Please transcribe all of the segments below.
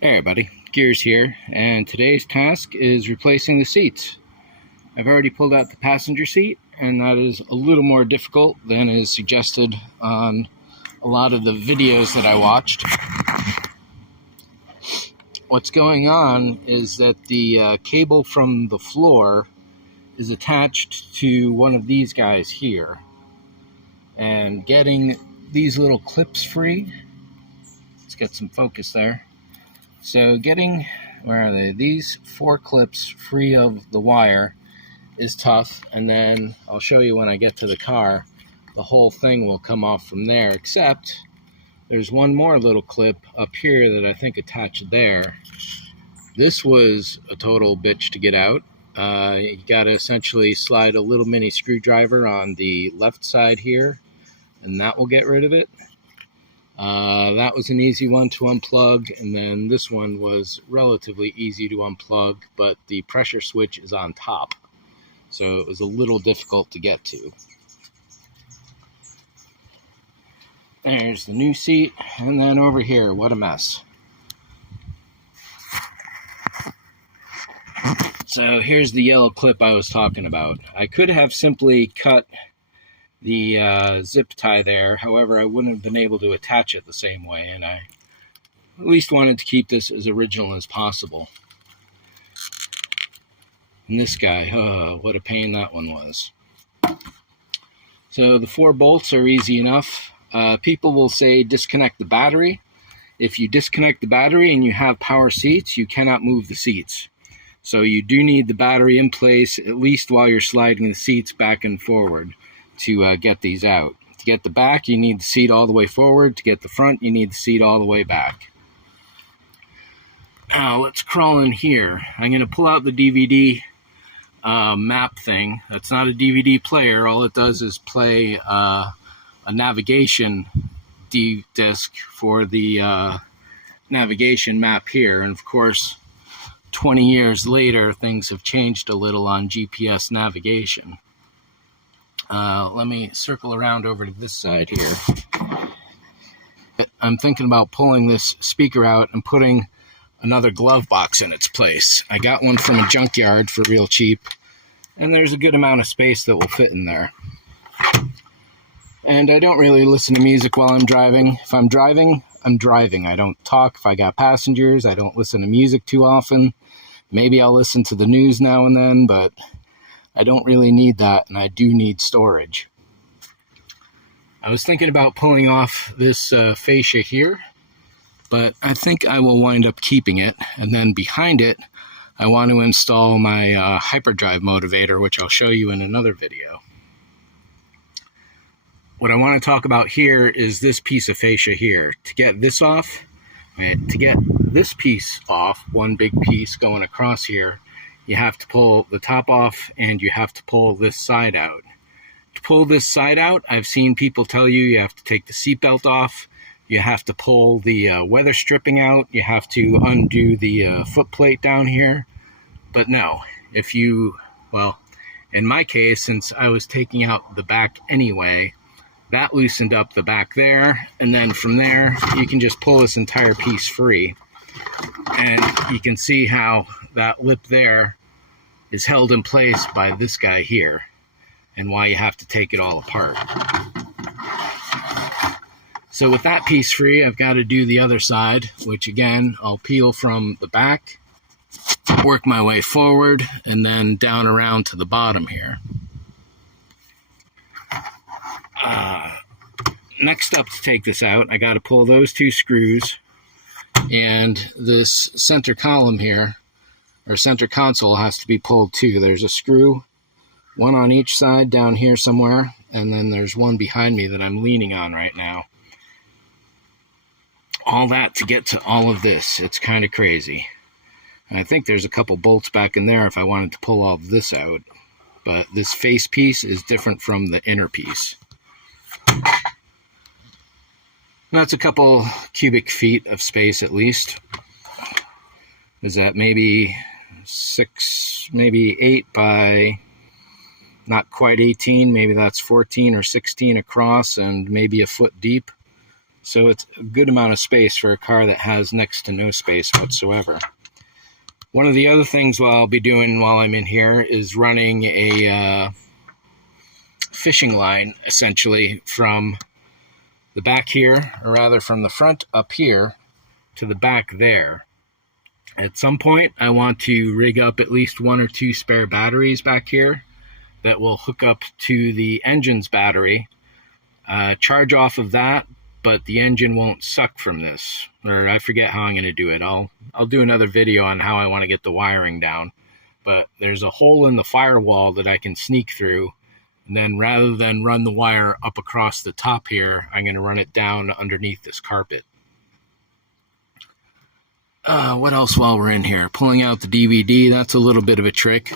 Hey everybody, Gears here, and today's task is replacing the seats. I've already pulled out the passenger seat, and that is a little more difficult than is suggested on a lot of the videos that I watched. What's going on is that the cable from the floor is attached to one of these guys here, and getting these little clips free, let's get some focus there. So getting, where are they? These 4 clips free of the wire is tough, and then I'll show you when I get to the car, the whole thing will come off from there, except there's one more little clip up here that I think attached there. This was a total bitch to get out. You gotta essentially slide a little mini screwdriver on the left side here, and that will get rid of it. That was an easy one to unplug, and then this one was relatively easy to unplug, but the pressure switch is on top, so it was a little difficult to get to. There's the new seat, and then over here, what a mess. So here's the yellow clip I was talking about. I could have simply cut the zip tie there, however I wouldn't have been able to attach it the same way, and I at least wanted to keep this as original as possible. And this guy, oh, what a pain that one was. So the 4 bolts are easy enough. People will say disconnect the battery. If you disconnect the battery and you have power seats, you cannot move the seats. So you do need the battery in place, at least while you're sliding the seats back and forward, to get these out. To get the back, you need the seat all the way forward. To get the front, you need the seat all the way back. Now, let's crawl in here. I'm going to pull out the DVD map thing. That's not a DVD player. All it does is play a navigation disc for the navigation map here. And of course, 20 years later, things have changed a little on GPS navigation. Let me circle around over to this side here. I'm thinking about pulling this speaker out and putting another glove box in its place. I got one from a junkyard for real cheap, and there's a good amount of space that will fit in there. And I don't really listen to music while I'm driving. If I'm driving, I'm driving. I don't talk if I got passengers. I don't listen to music too often. Maybe I'll listen to the news now and then, but I don't really need that, and I do need storage. I was thinking about pulling off this fascia here, but I think I will wind up keeping it, and then behind it, I want to install my hyperdrive motivator, which I'll show you in another video. What I want to talk about here is this piece of fascia here. To get this off, one big piece going across here, you have to pull the top off and you have to pull this side out. To pull this side out, I've seen people tell you have to take the seatbelt off, you have to pull the weather stripping out, you have to undo the foot plate down here. But no, in my case, since I was taking out the back anyway, that loosened up the back there, and then from there, you can just pull this entire piece free. And you can see how that lip there is held in place by this guy here, and why you have to take it all apart. So with that piece free, I've got to do the other side, which again, I'll peel from the back, work my way forward, and then down around to the bottom here. Next up, to take this out, I got to pull those 2 screws, and this center column here, or center console, has to be pulled too. There's a screw, one on each side down here somewhere, and then there's one behind me that I'm leaning on right now. All that to get to all of this. It's kind of crazy. And I think there's a couple bolts back in there if I wanted to pull all of this out. But this face piece is different from the inner piece. That's a couple cubic feet of space at least. Is that maybe 6, maybe 8 by not quite 18, maybe that's 14 or 16 across and maybe a foot deep. So it's a good amount of space for a car that has next to no space whatsoever. One of the other things I'll be doing while I'm in here is running a fishing line, essentially, from the back here, or rather from the front up here to the back there. At some point, I want to rig up at least 1 or 2 spare batteries back here that will hook up to the engine's battery, charge off of that, but the engine won't suck from this. Or I forget how I'm going to do it. I'll do another video on how I want to get the wiring down. But there's a hole in the firewall that I can sneak through. And then rather than run the wire up across the top here, I'm going to run it down underneath this carpet. What else while we're in here? Pulling out the DVD, that's a little bit of a trick.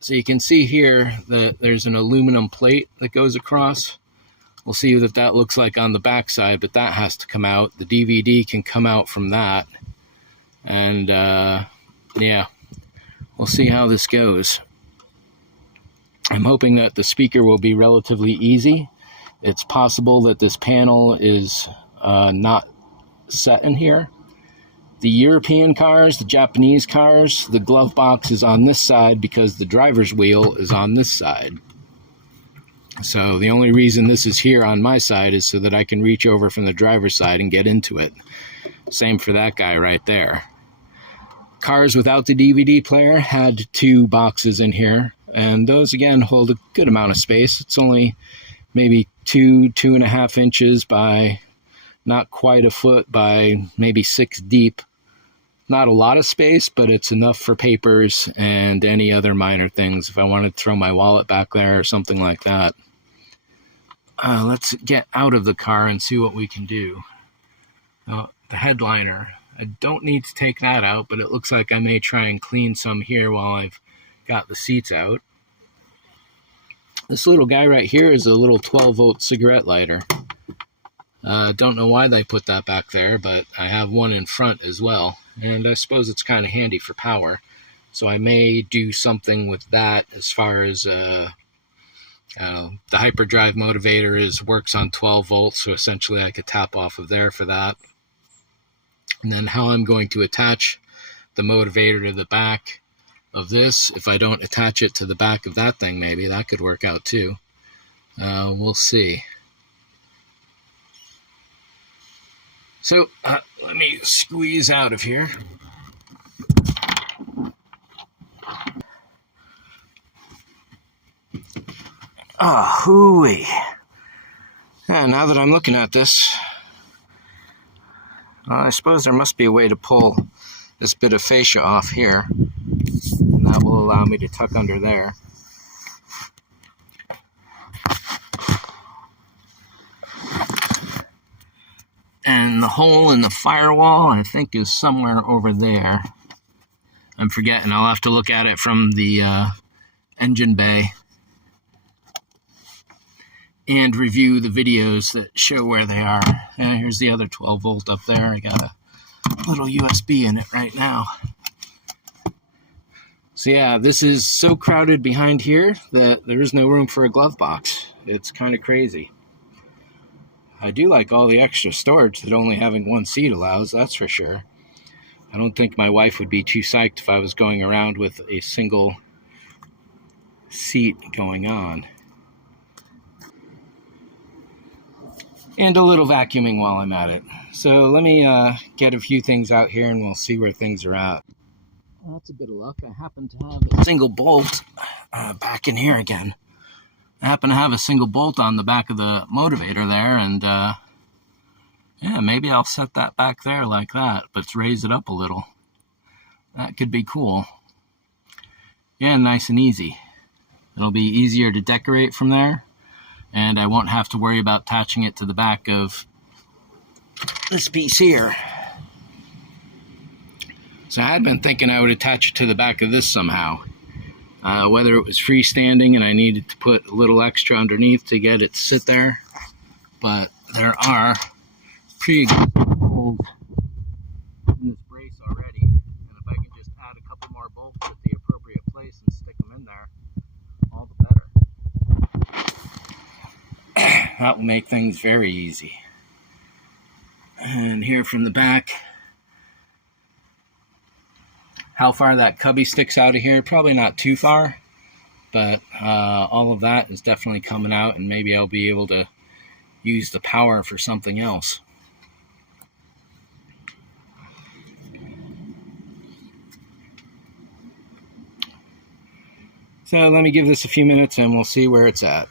So you can see here that there's an aluminum plate that goes across. We'll see what that looks like on the back side, but that has to come out. The DVD can come out from that. And yeah, we'll see how this goes. I'm hoping that the speaker will be relatively easy. It's possible that this panel is not set in here. The European cars, the Japanese cars, the glove box is on this side because the driver's wheel is on this side. So the only reason this is here on my side is so that I can reach over from the driver's side and get into it. Same for that guy right there. Cars without the DVD player had 2 boxes in here, and those again hold a good amount of space. It's only maybe 2.5 inches by not quite a foot by maybe 6 deep. Not a lot of space, but it's enough for papers and any other minor things if I want to throw my wallet back there or something like that. Let's get out of the car and see what we can do. The headliner. I don't need to take that out, but it looks like I may try and clean some here while I've got the seats out. This little guy right here is a little 12-volt cigarette lighter. Don't know why they put that back there, but I have one in front as well. And I suppose it's kind of handy for power. So I may do something with that as far as the hyperdrive motivator works on 12 volts, so essentially I could tap off of there for that. And then how I'm going to attach the motivator to the back of this, if I don't attach it to the back of that thing, maybe that could work out too. We'll see. So let me squeeze out of here. Ah, hooey. Yeah, now that I'm looking at this, I suppose there must be a way to pull this bit of fascia off here, and that will allow me to tuck under there. And the hole in the firewall, I think, is somewhere over there. I'm forgetting. I'll have to look at it from the engine bay and review the videos that show where they are. And here's the other 12 volt up there. I got a little USB in it right now. So yeah, this is so crowded behind here that there is no room for a glove box. It's kind of crazy. I do like all the extra storage that only having 1 seat allows, that's for sure. I don't think my wife would be too psyched if I was going around with a single seat going on. And a little vacuuming while I'm at it. So let me get a few things out here and we'll see where things are at. Well, that's a bit of luck. I happen to have a single bolt back in here again. I happen to have a single bolt on the back of the motivator there, and yeah, maybe I'll set that back there like that, but raise it up a little. That could be cool. Yeah, nice and easy. It'll be easier to decorate from there, and I won't have to worry about attaching it to the back of this piece here. So I had been thinking I would attach it to the back of this somehow. Whether it was freestanding and I needed to put a little extra underneath to get it to sit there. But there are pre-existing holes in this brace already. And if I can just add a couple more bolts at the appropriate place and stick them in there, all the better. That will make things very easy. And here from the back, how far that cubby sticks out of here, probably not too far, but all of that is definitely coming out, and maybe I'll be able to use the power for something else. So let me give this a few minutes and we'll see where it's at.